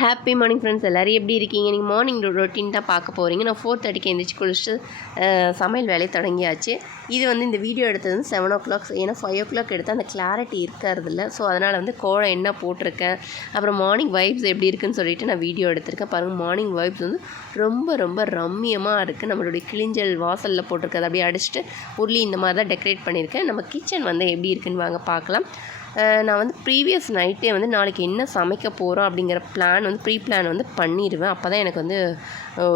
Happy morning friends, எல்லோரும் எப்படி இருக்கீங்க? நீங்கள் மார்னிங் ரொட்டீன் தான் பார்க்க போகிறீங்க. நான் 4:30க்கு எழுந்திரிச்சு குளிச்சுட்டு சமையல் வேலையை தொடங்கியாச்சு. இது வந்து இந்த வீடியோ எடுத்தது வந்து 7 o'clock. ஏன்னா 5 o'clock எடுத்தால் அந்த கிளாரிட்டி இருக்கிறதில்ல. ஸோ அதனால் வந்து கோலம் என்ன போட்டிருக்கேன், அப்புறம் மார்னிங் வைப்ஸ் எப்படி இருக்குன்னு சொல்லிட்டு நான் வீடியோ எடுத்திருக்கேன். பாருங்கள், மார்னிங் வைப்ஸ் வந்து ரொம்ப ரொம்ப ரம்மியமாக இருக்குது. நம்மளுடைய கிளிஞ்சல் வாசலில் போட்டிருக்கிறது அப்படியே அடிச்சுட்டு உருளி இந்த மாதிரி தான் டெக்கரேட் பண்ணியிருக்கேன். நம்ம கிச்சன் வந்து எப்படி இருக்குன்னு வாங்க பார்க்கலாம். நான் வந்து ப்ரீவியஸ் நைட்டே வந்து நாளைக்கு என்ன சமைக்க போகிறோம் அப்படிங்கிற பிளான் வந்து ப்ரீ பிளான் வந்து பண்ணிடுவேன். அப்போ தான் எனக்கு வந்து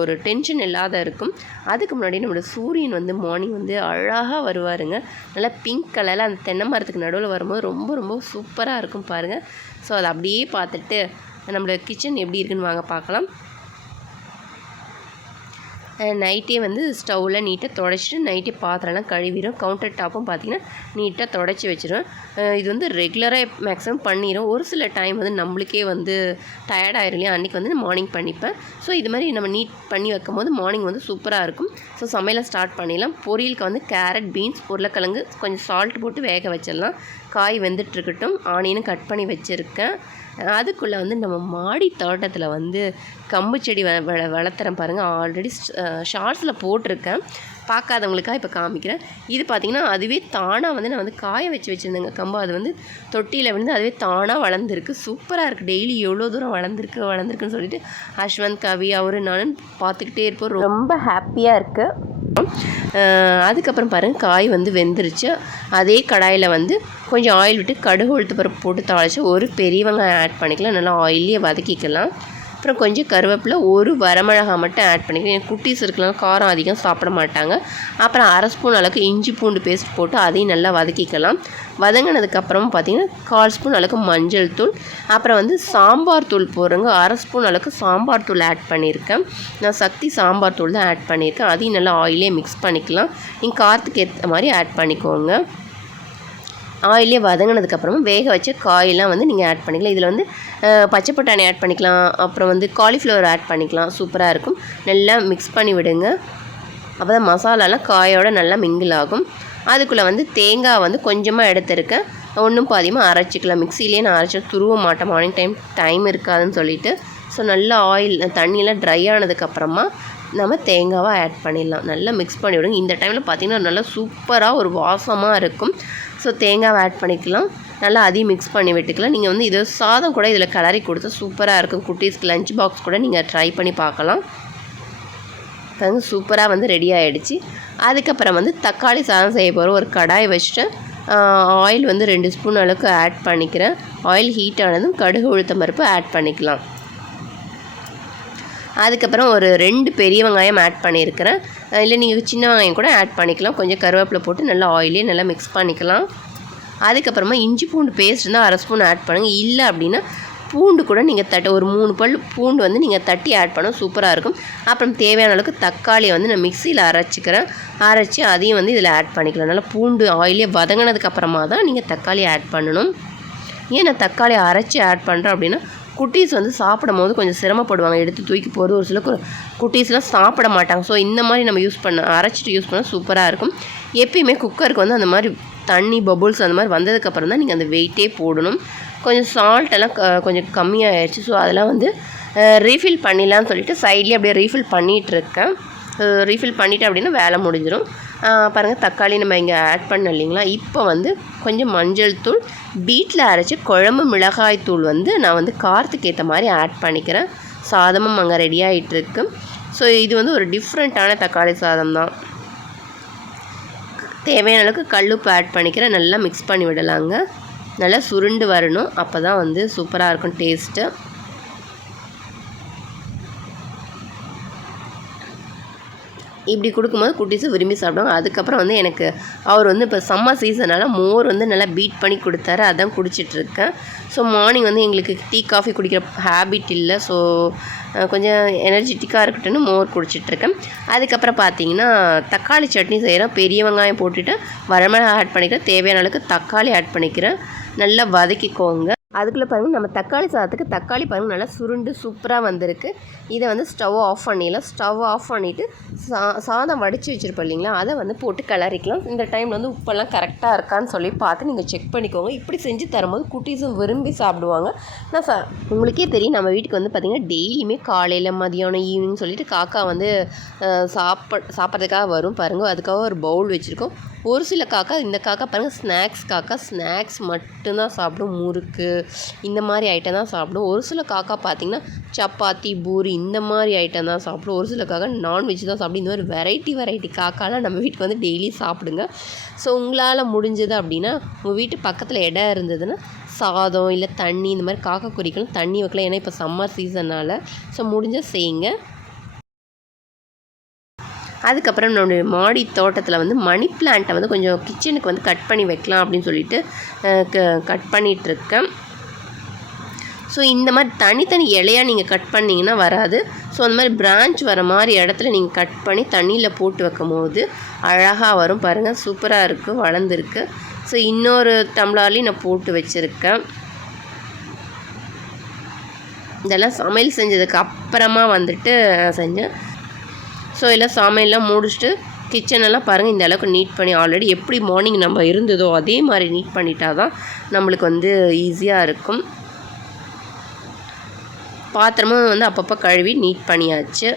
ஒரு டென்ஷன் இல்லாத இருக்கும். அதுக்கு முன்னாடி நம்மளோட சூரியன் வந்து மார்னிங் வந்து அழகாக வருவாருங்க. நல்லா பிங்க் கலரில் அந்த தென்னை மரத்துக்கு நடுவில் வரும்போது ரொம்ப ரொம்ப சூப்பராக இருக்கும் பாருங்கள். ஸோ அதை அப்படியே பார்த்துட்டு நம்மளோட கிச்சன் எப்படி இருக்குன்னு வாங்க பார்க்கலாம். நைட்டே வந்து ஸ்டவ்வில் நீட்டாக துடைச்சிட்டு நைட்டே பாத்திரம்லாம் கழுவிடும். கவுண்டர் டாப்பும் பார்த்திங்கன்னா நீட்டாக துடைச்சி வச்சிடும். இது வந்து ரெகுலராக மேக்ஸிமம் பண்ணிடும். ஒரு சில டைம் வந்து நம்மளுக்கே வந்து டயர்டாயிரும் இல்லையா, அன்றைக்கி வந்து மார்னிங் பண்ணிப்பேன். ஸோ இது மாதிரி நம்ம நீட் பண்ணி வைக்கும் போது மார்னிங் வந்து சூப்பராக இருக்கும். ஸோ சமையலை ஸ்டார்ட் பண்ணிடலாம். பொரியலுக்கு வந்து கேரட், பீன்ஸ், உருளைக்கிழங்கு கொஞ்சம் சால்ட் போட்டு வேக வச்சிடலாம். காய் வெந்துட்டுருக்கட்டும். ஆனியனும் கட் பண்ணி வச்சுருக்கேன். அதுக்குள்ளே வந்து நம்ம மாடி தோட்டத்தில் வந்து கம்பு செடி வளர்த்துறேன் பாருங்கள். ஆல்ரெடி ஷார்ட்ஸில் போட்டிருக்கேன், பார்க்காதவங்களுக்காக இப்போ காமிக்கிறேன். இது பார்த்திங்கன்னா அதுவே தானாக வந்து நான் வந்து காய வச்சுருந்தேங்க கம்பு. அது வந்து தொட்டியில் வந்து அதுவே தானாக வளர்ந்துருக்கு. சூப்பராக இருக்குது. டெய்லி எவ்வளோ தூரம் வளர்ந்துருக்குன்னு சொல்லிட்டு அஸ்வந்த், கவி, அவரு நானும் பார்த்துக்கிட்டே இருப்போம். ரொம்ப ஹாப்பியாக இருக்குது. அதுக்கப்புறம் பாருங்கள், காய் வந்து வெந்துருச்சு. அதே கடாயில் வந்து கொஞ்சம் ஆயில் விட்டு கடுகு, உளுத்து பருப்பு போட்டு தாளித்து ஒரு பெரிய வெங்காயம் ஆட் பண்ணிக்கலாம். நல்லா ஆயிலே வதக்கிக்கலாம். அப்புறம் கொஞ்சம் கருவேப்பிலை, ஒரு வரமிளகாய் மட்டும் ஆட் பண்ணிக்கலாம். என் குட்டீஸ் இருக்கலாம், காரம் அதிகம் சாப்பிட மாட்டாங்க. அப்புறம் 1/2 ஸ்பூன் அளவுக்கு இஞ்சி பூண்டு பேஸ்ட் போட்டு அதையும் நல்லா வதக்கிக்கலாம். வதங்கினதுக்கப்புறமா பார்த்திங்கன்னா 1/4 ஸ்பூன் அளவுக்கு மஞ்சள் தூள், அப்புறம் வந்து சாம்பார் தூள் போடுறேங்க. 1/2 ஸ்பூன் அளவுக்கு சாம்பார் தூள் ஆட் பண்ணியிருக்கேன். நான் சக்தி சாம்பார் தூள் தான் ஆட் பண்ணியிருக்கேன். அதையும் நல்லா ஆயிலே மிக்ஸ் பண்ணிக்கலாம். நீங்கள் காரத்துக்கு ஏற்ற மாதிரி ஆட் பண்ணிக்கோங்க. ஆயிலே வதங்கினதுக்கப்புறமா வேக வச்ச காயெல்லாம் வந்து நீங்கள் ஆட் பண்ணிக்கலாம். இதில் வந்து பச்சை பட்டாணி ஆட் பண்ணிக்கலாம். அப்புறம் வந்து காலிஃப்ளவர் ஆட் பண்ணிக்கலாம். சூப்பராக இருக்கும். நல்லா மிக்ஸ் பண்ணி விடுங்க. அப்போ தான் மசாலாலாம் காயோடு நல்லா மிங்கிள் ஆகும். அதுக்குள்ளே வந்து தேங்காய் வந்து கொஞ்சமாக எடுத்துருக்கேன். ஒன்றும் பாதியமாக அரைச்சிக்கலாம். மிக்சிலேயே நான் அரைச்சி துருவ மாட்டேன், மார்னிங் டைம் இருக்காதுன்னு சொல்லிவிட்டு. ஸோ நல்லா தண்ணியெல்லாம் ட்ரை ஆனதுக்கப்புறமா நம்ம தேங்காவை ஆட் பண்ணிடலாம். நல்லா மிக்ஸ் பண்ணி விடுங்க. இந்த டைமில் பார்த்திங்கன்னா நல்லா சூப்பராக ஒரு வாசமாக இருக்கும். ஸோ தேங்காவை ஆட் பண்ணிக்கலாம். நல்லா அதையும் மிக்ஸ் பண்ணி விட்டுக்கலாம். நீங்கள் வந்து இது சாதம் கூட இதில் கிளறி கொடுத்தா சூப்பராக இருக்கும். குட்டீஸ்க்கு லஞ்ச் பாக்ஸ் கூட நீங்கள் ட்ரை பண்ணி பார்க்கலாம். பாருங்க, சூப்பராக வந்து ரெடி ஆகிடுச்சு. அதுக்கப்புறம் வந்து தக்காளி சாதம் செய்ய போகிற ஒரு கடாய் வச்சுட்டு ஆயில் வந்து 2 ஸ்பூன் அளவுக்கு ஆட் பண்ணிக்கிறேன். ஆயில் ஹீட் ஆனதும் கடுகு, உளுத்தம் பருப்பு ஆட் பண்ணிக்கலாம். அதுக்கப்புறம் ஒரு 2 பெரிய வெங்காயம் ஆட் பண்ணியிருக்கிறேன். இல்லை நீங்கள் சின்ன வெங்காயம் கூட ஆட் பண்ணிக்கலாம். கொஞ்சம் கருவேப்பிலை போட்டு நல்லா ஆயிலே நல்லா மிக்ஸ் பண்ணிக்கலாம். அதுக்கப்புறமா இஞ்சி பூண்டு பேஸ்ட் இருந்தால் 1/2 ஸ்பூன் ஆட் பண்ணுங்கள். இல்லை அப்படின்னா பூண்டு கூட நீங்கள் ஒரு 3 பல் பூண்டு வந்து நீங்கள் தட்டி ஆட் பண்ண சூப்பராக இருக்கும். அப்புறம் தேவையான அளவுக்கு தக்காளியை வந்து நான் மிக்சியில் அரைச்சி அதையும் வந்து இதில் ஆட் பண்ணிக்கலாம். நல்லா பூண்டு ஆயிலே வதங்கினதுக்கப்புறமா தான் நீங்கள் தக்காளி ஆட் பண்ணணும். ஏன் நான் தக்காளி அரைச்சி ஆட் பண்ணுறேன் அப்படின்னா குட்டீஸ் வந்து சாப்பிடும் போது கொஞ்சம் சிரமப்படுவாங்க, எடுத்து தூக்கி போகிறது. ஒரு சில குட்டீஸ்லாம் சாப்பிட மாட்டாங்க. ஸோ இந்த மாதிரி நம்ம அரைச்சிட்டு யூஸ் பண்ணால் சூப்பராக இருக்கும். எப்பயுமே குக்கருக்கு வந்து அந்த மாதிரி தண்ணி பபுள்ஸ் அந்த மாதிரி வந்ததுக்கப்புறம் தான் நீங்கள் அந்த வெயிட்டே போடணும். கொஞ்சம் சால்ட்டெல்லாம் கொஞ்சம் கம்மியாகிடுச்சு. ஸோ அதெல்லாம் வந்து ரீஃபில் பண்ணிடலான்னு சொல்லிட்டு சைட்லேயே அப்படியே ரீஃபில் பண்ணிகிட்ருக்கேன். ரீஃபில் பண்ணிவிட்டு அப்படின்னா வேலை முடிஞ்சிடும். பாருங்கள், தக்காளி நம்ம இங்கே ஆட் பண்ண இல்லைங்களா. இப்போ வந்து கொஞ்சம் மஞ்சள் தூள், வீட்டில் அரைச்சி குழம்பு மிளகாய் தூள் வந்து நான் வந்து காரத்துக்கு ஏற்ற மாதிரி ஆட் பண்ணிக்கிறேன். சாதமும் அங்கே ரெடி ஆகிட்டுருக்கு. ஸோ இது வந்து ஒரு டிஃப்ரெண்ட்டான தக்காளி சாதம் தான். தேவையான அளவுக்கு கல்லுப்பு ஆட் பண்ணிக்கிறேன். நல்லா மிக்ஸ் பண்ணி விடலாங்க. நல்லா சுருண்டு வரணும். அப்போ தான் வந்து சூப்பராக இருக்கும் டேஸ்ட்டு. இப்படி கொடுக்கும்போது குட்டீஸும் விரும்பி சாப்பிடுவாங்க. அதுக்கப்புறம் வந்து எனக்கு அவர் வந்து இப்போ சம்மர் சீசனால் மோர் வந்து நல்லா பீட் பண்ணி கொடுத்தாரு. அதான் குடிச்சிட்ருக்கேன். ஸோ மார்னிங் வந்து எங்களுக்கு டீ காஃபி குடிக்கிற ஹேபிட் இல்லை. ஸோ கொஞ்சம் எனர்ஜெட்டிக்காக இருக்கட்டும்னு மோர் குடிச்சிட்ருக்கேன். அதுக்கப்புறம் பார்த்திங்கன்னா தக்காளி சட்னி செய்கிறேன். பெரிய வெங்காயம் போட்டுட்டு வரமிளகாய் ஆட் பண்ணிக்கிறேன். தேவையான அளவுக்கு தக்காளி ஆட் பண்ணிக்கிறேன். நல்லா வதக்கிக்கோங்க. அதுக்குள்ளே பாருங்கள் நம்ம தக்காளி சாதத்துக்கு தக்காளி பாருங்கள் நல்லா சுருண்டு சூப்பராக வந்திருக்கு. இதை வந்து ஸ்டவ் ஆஃப் பண்ணிடலாம். ஸ்டவ் ஆஃப் பண்ணிவிட்டு சாதம் வடித்து வச்சுருப்போம் இல்லைங்களா, அதை வந்து போட்டு கிளறிக்கலாம். இந்த டைமில் வந்து உப்பெல்லாம் கரெக்டாக இருக்கான்னு சொல்லி பார்த்து நீங்கள் செக் பண்ணிக்கோங்க. இப்படி செஞ்சு தரும்போது குட்டீஸும் விரும்பி சாப்பிடுவாங்க. நான் உங்களுக்கே தெரியும், நம்ம வீட்டுக்கு வந்து பார்த்திங்கன்னா டெய்லியுமே காலையில் மதியானம் ஈவினிங் சொல்லிட்டு காக்கா வந்து சாப்பிட்றதுக்காக வரும் பாருங்கள். அதுக்காக ஒரு பவுல் வச்சுருக்கோம். ஒரு சில காக்கா, இந்த காக்கா பாருங்கள் ஸ்நாக்ஸ் காக்கா, ஸ்நாக்ஸ் மட்டும்தான் சாப்பிடும். முறுக்கு இந்த மாதிரி ஐட்டம் தான் சாப்பிடும். ஒரு சில காக்கா பார்த்திங்கன்னா சப்பாத்தி பூரி இந்த மாதிரி ஐட்டம் தான் சாப்பிடும். ஒரு சில காக்கா நான்வெஜ் தான் சாப்பிடும். இந்த மாதிரி வெரைட்டி காக்காலாம் நம்ம வீட்டுக்கு வந்து டெய்லி சாப்பிடுங்க. ஸோ உங்களால் முடிஞ்சது அப்படின்னா உங்கள் வீட்டு பக்கத்தில் இடம் இருந்ததுன்னா சாதம் இல்லை தண்ணி இந்த மாதிரி காக்கா குறிக்கலாம் தண்ணி வைக்கலாம். ஏன்னா இப்போ சம்மர் சீசனால் ஸோ முடிஞ்சால் செய்யுங்க. அதுக்கப்புறம் நம்மளுடைய மாடி தோட்டத்தில் வந்து மணி பிளான்ட்டை வந்து கொஞ்சம் கிச்சனுக்கு வந்து கட் பண்ணி வைக்கலாம் அப்படின்னு சொல்லிட்டு கட் பண்ணிகிட்ருக்கேன். ஸோ இந்த மாதிரி தனித்தனி இலையாக நீங்கள் கட் பண்ணிங்கன்னா வராது. ஸோ அந்த மாதிரி பிரான்ச் வர மாதிரி இடத்துல நீங்கள் கட் பண்ணி தண்ணியில் போட்டு வைக்கும் போது அழகாக வரும் பாருங்கள். சூப்பராக இருக்குது, வளர்ந்துருக்கு. ஸோ இன்னொரு டம்ளார்லேயும் நான் போட்டு வச்சுருக்கேன். இதெல்லாம் சமையல் செஞ்சதுக்கு அப்புறமா வந்துட்டு செஞ்சேன். ஸோ எல்லாம் சமையல்லாம் முடிச்சுட்டு கிச்சனெல்லாம் பாருங்கள் இந்த அளவுக்கு நீட் பண்ணி ஆல்ரெடி எப்படி மார்னிங் நம்ம இருந்ததோ அதே மாதிரி நீட் பண்ணிட்டா தான் நம்மளுக்கு வந்து ஈஸியாக இருக்கும். பாத்திரமும் வந்து அப்பப்போ கழுவி நீட் பண்ணியாச்சு.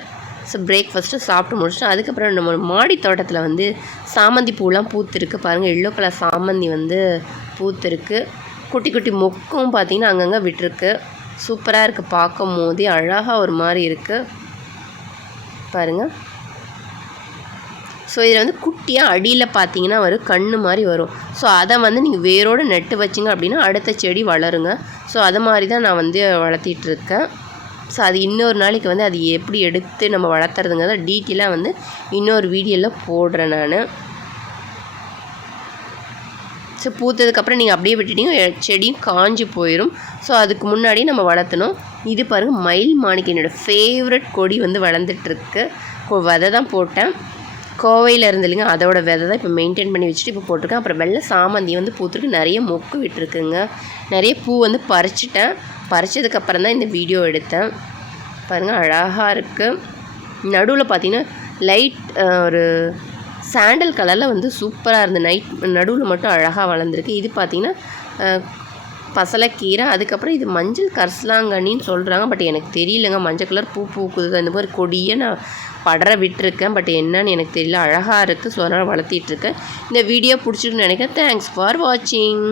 ஸோ பிரேக்ஃபாஸ்ட்டு சாப்பிட்டு முடிச்சுட்டு அதுக்கப்புறம் நம்ம மாடி தோட்டத்தில் வந்து சாமந்தி பூலாம் பூத்துருக்கு பாருங்கள். எல்லோ கலர் சாமந்தி வந்து பூத்துருக்கு. குட்டி குட்டி மொக்கும் பார்த்திங்கன்னா அங்கங்கே விட்டுருக்கு. சூப்பராக இருக்குது, பார்க்கும் போதே அழகாக ஒரு மாதிரி இருக்குது பாருங்கள். ஸோ இதில் வந்து குட்டியாக அடியில் பார்த்தீங்கன்னா கண்ணு மாதிரி வரும். ஸோ அதை வந்து நீங்கள் வேரோடு நட்டு வச்சிங்க அப்படின்னா அடுத்த செடி வளருங்க. ஸோ அது மாதிரி தான் நான் வந்து வளர்த்திட்ருக்கேன். ஸோ அது இன்னொரு நாளைக்கு வந்து அது எப்படி எடுத்து நம்ம வளர்த்துறதுங்கிறத டீட்டெயிலாக வந்து இன்னொரு வீடியோவில் போடுறேன் நான். ஸோ பூத்ததுக்கப்புறம் நீங்கள் அப்படியே விட்டுட்டிங்க செடியும் காஞ்சி போயிடும். ஸோ அதுக்கு முன்னாடி நம்ம வளர்த்தணும். இது பாருங்கள் மயில் மாணிக்கம், என்னோடய ஃபேவரட் கொடி வந்து வளர்ந்துட்டுருக்கு. விதை தான் போட்டேன், கோவையில் இருந்து இல்லைங்க, அதோட விதை தான் இப்போ மெயின்டைன் பண்ணி வச்சுட்டு இப்போ போட்டிருக்கேன். அப்புறம் வெள்ளை சாமந்தி வந்து பூத்துருக்கு, நிறைய மொக்கு விட்டுருக்குங்க. நிறைய பூ வந்து பறிச்சிட்டேன். பறிச்சதுக்கப்புறம் தான் இந்த வீடியோ எடுத்தேன். பாருங்கள் அழகாக இருக்குது. நடுவில் பார்த்திங்கன்னா லைட் ஒரு சாண்டல் கலரில் வந்து சூப்பராக இருந்து நடுவில் மட்டும் அழகாக வளர்ந்துருக்கு. இது பார்த்திங்கன்னா பசலைக்கீரை. அதுக்கப்புறம் இது மஞ்சள் கரிசலாங்கண்ணின்னு சொல்கிறாங்க. பட் எனக்கு தெரியலங்க, மஞ்சள் கலர் பூ பூக்குது. அந்த மாதிரி கொடியை நான் படர விட்டுருக்கேன். பட் என்னன்னு எனக்கு தெரியல. அழகாக இருக்குது. ஸோ அதனால் வளர்த்திட்ருக்கேன். இந்த வீடியோ பிடிச்சிருக்குன்னு நினைக்கிறேன். தேங்க்ஸ் ஃபார் வாட்சிங்.